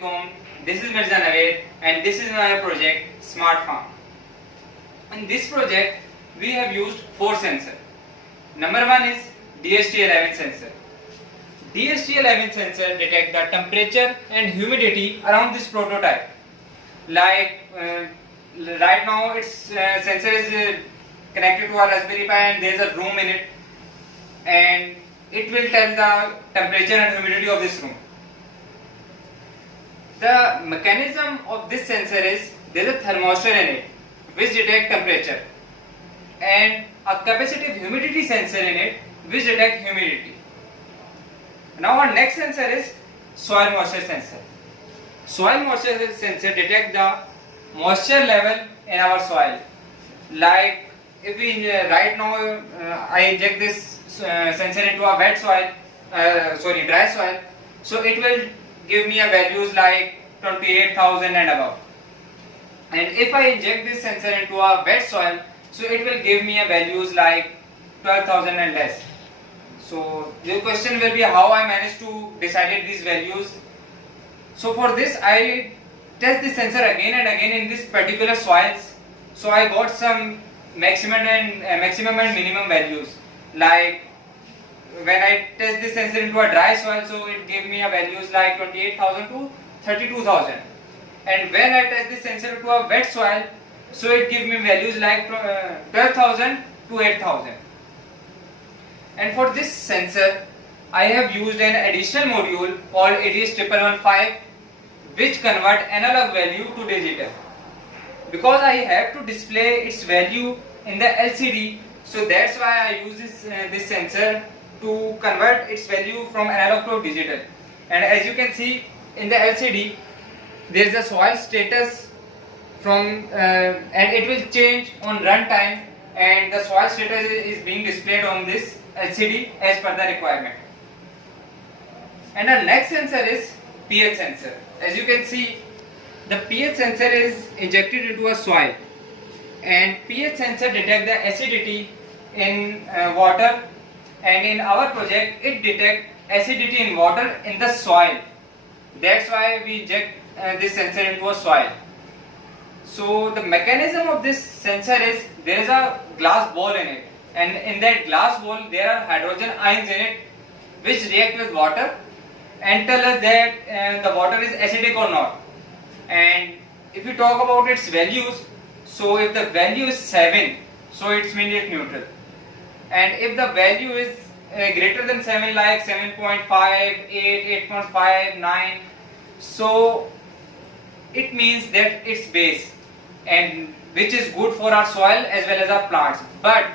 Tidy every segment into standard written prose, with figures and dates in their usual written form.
This is Mirza Naveed and this is my project Smart Farm. In this project we have used 4 sensors. Number 1 is DHT11 sensor. DHT11 sensor detect the temperature and humidity around this prototype. Like right now its sensor is connected to a Raspberry Pi and there is a room in it, and it will tell the temperature and humidity of this room. The mechanism of this sensor is there is a thermostat in it which detects temperature and a capacitive humidity sensor in it which detects humidity. Now our next sensor is soil moisture sensor. Soil moisture sensor detects the moisture level in our soil. Like if we right now I inject this sensor into a wet soil, dry soil, so it will give me a values like 28,000 and above. And if I inject this sensor into a wet soil, so it will give me a values like 12,000 and less. So your question will be how I managed to decide these values. So for this I test the sensor again and again in this particular soils. So I got some maximum and minimum values. Like when I test this sensor into a dry soil, so it gave me a values like 28,000 to 32,000. And when I test this sensor into a wet soil, so it gives me values like 12,000 to 8,000. And for this sensor, I have used an additional module called ADS1115, which convert analog value to digital. Because I have to display its value in the LCD, so that's why I use this sensor to convert its value from analog to digital. And as you can see in the LCD, there is a soil status from and it will change on runtime, and the soil status is being displayed on this LCD as per the requirement. And our next sensor is pH sensor. As you can see, the pH sensor is injected into a soil, and pH sensor detects the acidity in water, and in our project it detects acidity in water in the soil. That's why we inject this sensor into a soil. So the mechanism of this sensor is there is a glass ball in it, and in that glass ball there are hydrogen ions in it which react with water and tell us that the water is acidic or not. And if we talk about its values, so if the value is 7, so it's means it's neutral. And if the value is greater than 7, like 7.5, 8, 8.5, 9, so it means that it's base, and which is good for our soil as well as our plants. But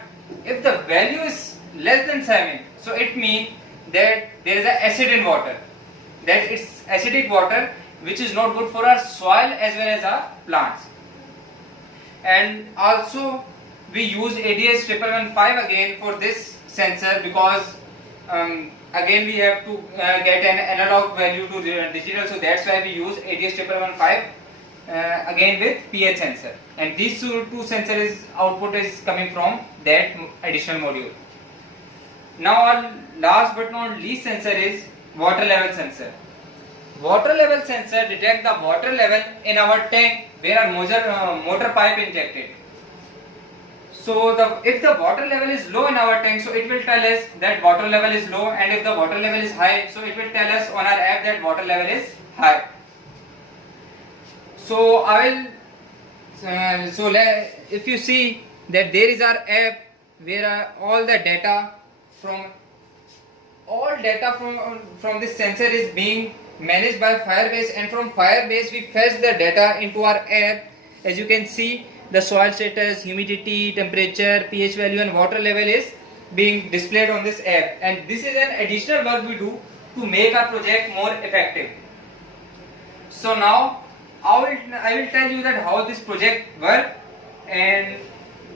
if the value is less than 7, so it means that there is an acid in water, that it's acidic water, which is not good for our soil as well as our plants. And also we use ADS1115 again for this sensor, because again we have to get an analog value to digital, so that's why we use ADS1115 again with pH sensor. And these two sensors output is coming from that additional module. Now our last but not least sensor is water level sensor. Water level sensor detects the water level in our tank where our motor pipe injected. So if the water level is low in our tank, so it will tell us that water level is low, and if the water level is high, so it will tell us on our app that water level is high. So if you see that there is our app where all the data from this sensor is being managed by Firebase, and from Firebase we fetch the data into our app. As you can see, the soil status, humidity, temperature, pH value and water level is being displayed on this app, and this is an additional work we do to make our project more effective. So now I will tell you that how this project works, and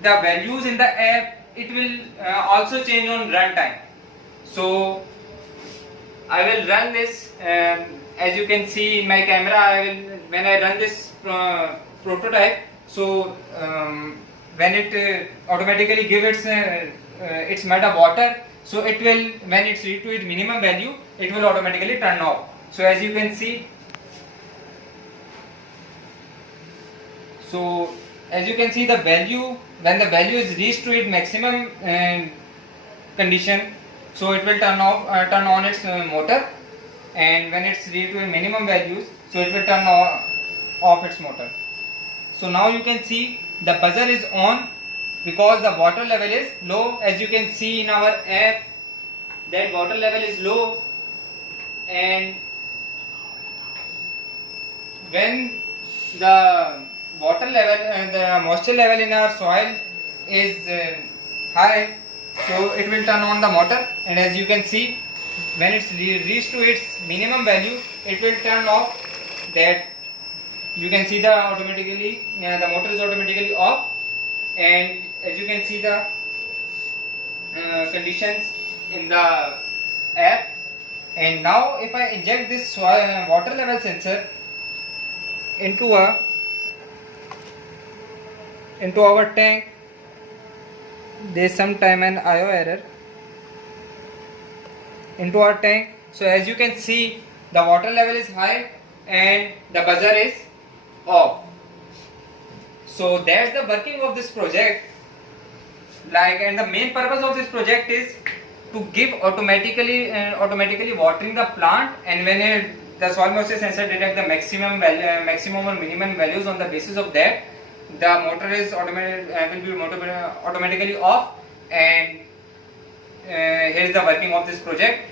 the values in the app, it will also change on runtime. So I will run this, as you can see in my camera, when I run this prototype, so when it automatically gives its meta water, so it will, when it's reached to its minimum value, it will automatically turn off. So as you can see, So as you can see, the value, when the value is reached to its maximum condition, so it will turn on its motor, and when it's reached to a minimum values, so it will turn off its motor. So now you can see the buzzer is on because the water level is low. As you can see in our app, that water level is low, and when the water level, the moisture level in our soil is high, so it will turn on the motor, and as you can see, when it's reached to its minimum value, it will turn off. That you can see the motor is automatically off, and as you can see the conditions in the app. And now if I inject this water level sensor into our tank, there is sometime an IO error into our tank. So as you can see, the water level is high and the buzzer is off. So that's the working of this project. And the main purpose of this project is to give automatically watering the plant, and when the soil moisture sensor detect the maximum or minimum values, on the basis of that the motor is automatically off. And here is the working of this project.